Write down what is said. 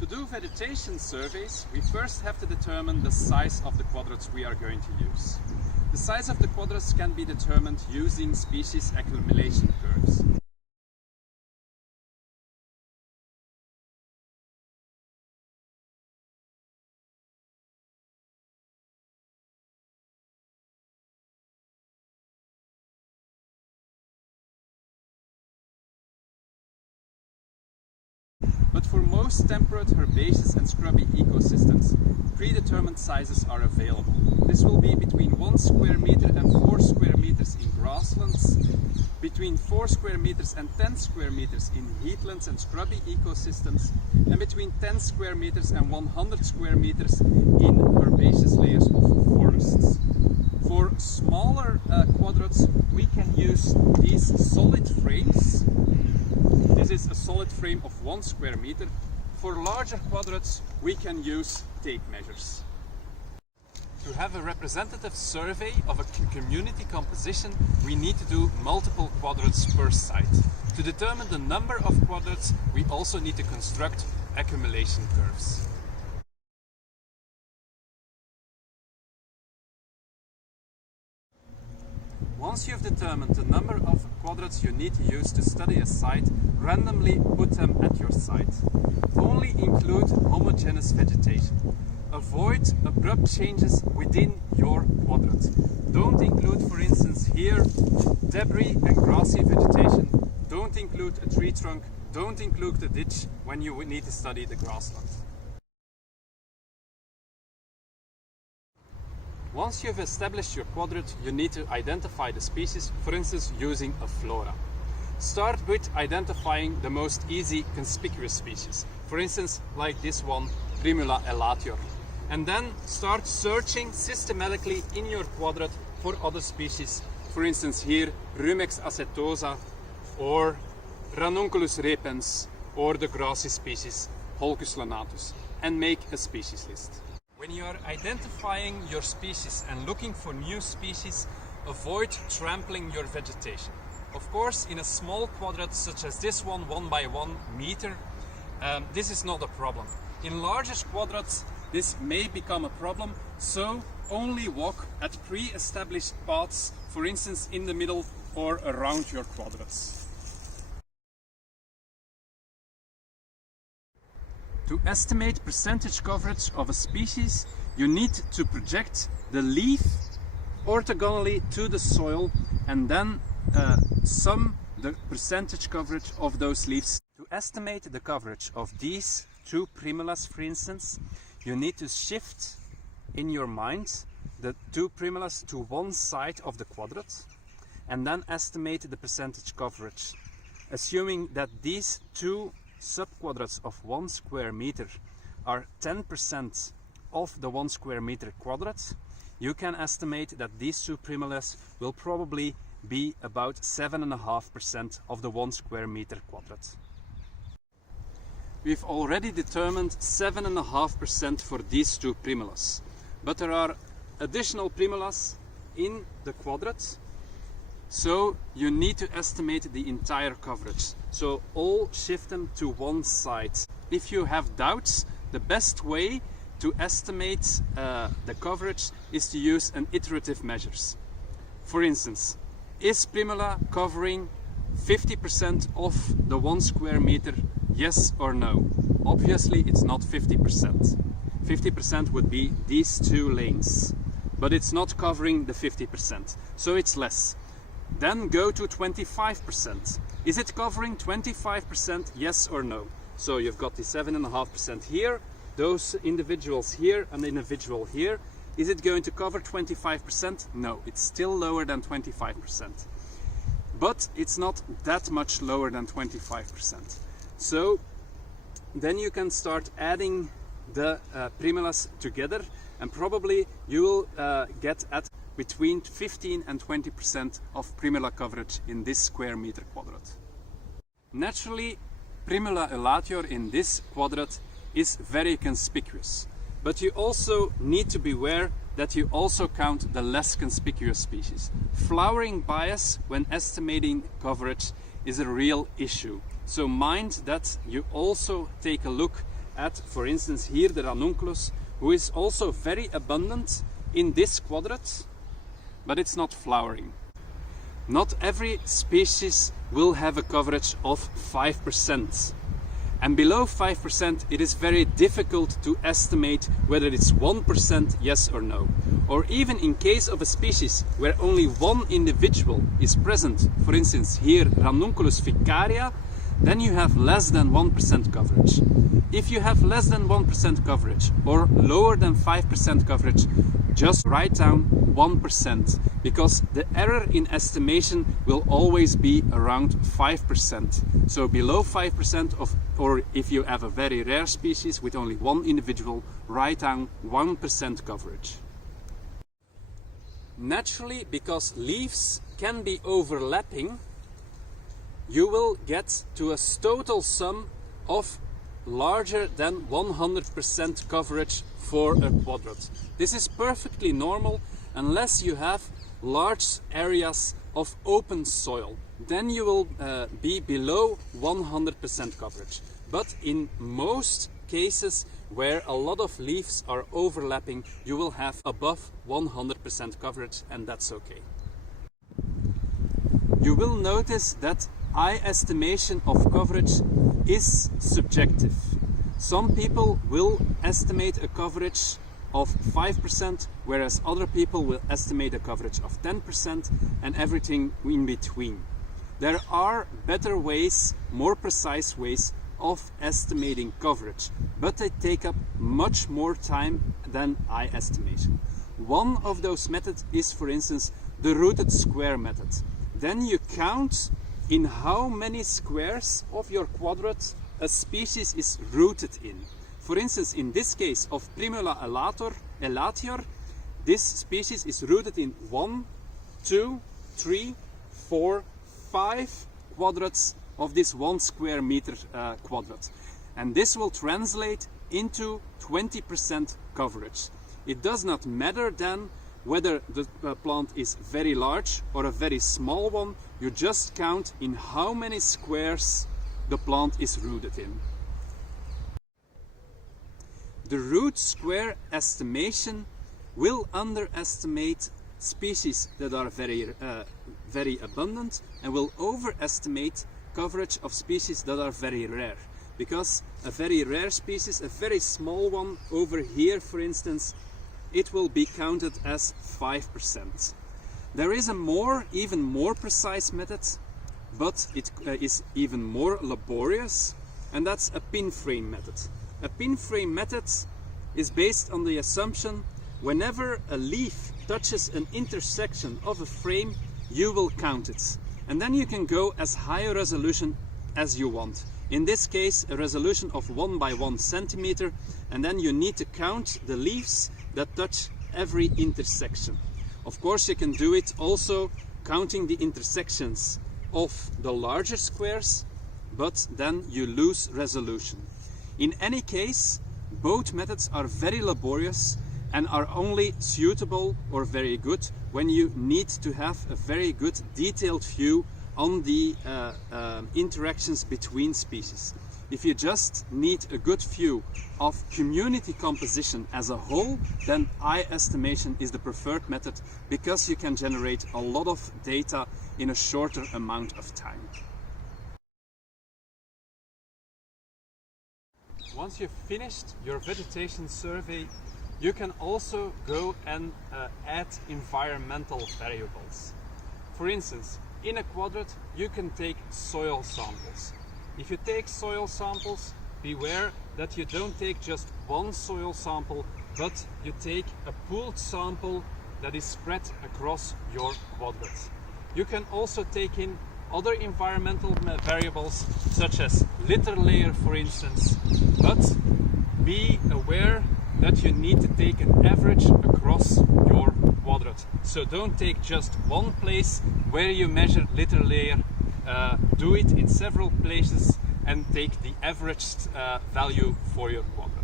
To do vegetation surveys, we first have to determine the size of the quadrats we are going to use. The size of the quadrats can be determined using species accumulation curves. But for most temperate, herbaceous and scrubby ecosystems, predetermined sizes are available. This will be between 1 square meter and 4 square meters in grasslands, between 4 square meters and 10 square meters in heathlands and scrubby ecosystems, and between 10 square meters and 100 square meters in herbaceous layers of forests. For smaller quadrats, we can use these solid frames. This is a solid frame of 1 square meter. For larger quadrats, we can use tape measures. To have a representative survey of a community composition, we need to do multiple quadrats per site. To determine the number of quadrats, we also need to construct accumulation curves. Once you've determined the number of quadrats you need to use to study a site, randomly put them at your site. Only include homogeneous vegetation. Avoid abrupt changes within your quadrant. Don't include, for instance, here debris and grassy vegetation. Don't include a tree trunk. Don't include a ditch when you need to study the grassland. Once you've established your quadrant, you need to identify the species, for instance, using a flora. Start with identifying the most easy conspicuous species, for instance, like this one, Primula elatior. And then start searching systematically in your quadrant for other species, for instance here, Rumex acetosa, or Ranunculus repens, or the grassy species, Holcus lanatus, and make a species list. When you are identifying your species and looking for new species, avoid trampling your vegetation. Of course, in a small quadrat such as this one, 1 by 1 meter, this is not a problem. In larger quadrats, this may become a problem, so only walk at pre-established paths, for instance in the middle or around your quadrats. To estimate percentage coverage of a species, you need to project the leaf orthogonally to the soil and then sum the percentage coverage of those leaves. To estimate the coverage of these two primulas, for instance, you need to shift in your mind the two primulas to one side of the quadrat and then estimate the percentage coverage. Assuming that these two subquadrats of 1 square meter are 10% of the 1 square meter quadrat, you can estimate that these two primulas will probably be about 7.5% of the 1 square meter quadrat. We've already determined 7.5% for these two primulas, but there are additional primulas in the quadrat, so you need to estimate the entire coverage. So all shift them to one side. If you have doubts, the best way to estimate the coverage is to use an iterative measures. For instance, is primula covering 50% of the 1 square meter? Yes or no? Obviously it's not 50%. 50% would be these two lanes, but it's not covering the 50%, so it's less. Then go to 25%. Is it covering 25%? Yes or no? So you've got the 7.5% here, those individuals here, and the individual here. Is it going to cover 25%? No, it's still lower than 25%. But it's not that much lower than 25%. So then you can start adding the primulas together, and probably you will get at between 15 and 20% of primula coverage in this square meter quadrat. Naturally, Primula elatior in this quadrat is very conspicuous, but you also need to be aware that you also count the less conspicuous species. Flowering bias when estimating coverage is a real issue, so mind that you also take a look at, for instance, here the ranunculus, who is also very abundant in this quadrant, but it's not flowering. Not every species will have a coverage of 5%. And below 5%, it is very difficult to estimate whether it's 1% yes or no. Or even in case of a species where only one individual is present, for instance here Ranunculus vicaria, then you have less than 1% coverage. If you have less than 1% coverage or lower than 5% coverage, just write down 1%, because the error in estimation will always be around 5%. So below 5% of, or if you have a very rare species with only one individual, write down 1% coverage. Naturally, because leaves can be overlapping, you will get to a total sum of larger than 100% coverage for a quadrant. This is perfectly normal unless you have large areas of open soil. Then you will be below 100% coverage. But in most cases where a lot of leaves are overlapping, you will have above 100% coverage, and that's okay. You will notice that eye estimation of coverage is subjective. Some people will estimate a coverage of 5%, whereas other people will estimate a coverage of 10% and everything in between. There are better ways, more precise ways of estimating coverage, but they take up much more time than eye estimation. One of those methods is, for instance, the rooted square method. Then you count in how many squares of your quadrant a species is rooted in. For instance, in this case of Primula elatior, this species is rooted in 1, 2, 3, 4, 5 quadrats of this 1 square meter quadrant. And this will translate into 20% coverage. It does not matter then whether the plant is very large or a very small one, you just count in how many squares the plant is rooted in. The root square estimation will underestimate species that are very abundant and will overestimate coverage of species that are very rare. Because a very rare species, a very small one over here for instance, it will be counted as 5%. There is a even more precise method, but it is even more laborious, and that's a pin frame method. A pin frame method is based on the assumption whenever a leaf touches an intersection of a frame, you will count it. And then you can go as high a resolution as you want. In this case, a resolution of 1 by 1 centimeter, and then you need to count the leaves that touch every intersection. Of course, you can do it also counting the intersections of the larger squares, but then you lose resolution. In any case, both methods are very laborious and are only suitable or very good when you need to have a very good detailed view on the interactions between species. If you just need a good view of community composition as a whole, then eye estimation is the preferred method because you can generate a lot of data in a shorter amount of time. Once you've finished your vegetation survey, you can also go and add environmental variables. For instance, in a quadrant, you can take soil samples. If you take soil samples, beware that you don't take just one soil sample, but you take a pooled sample that is spread across your quadrant. You can also take in other environmental variables, such as litter layer, for instance, but be aware that you need to take an average across your quadrant. So don't take just one place where you measure litter layer, do it in several places and take the averaged value for your quadrant.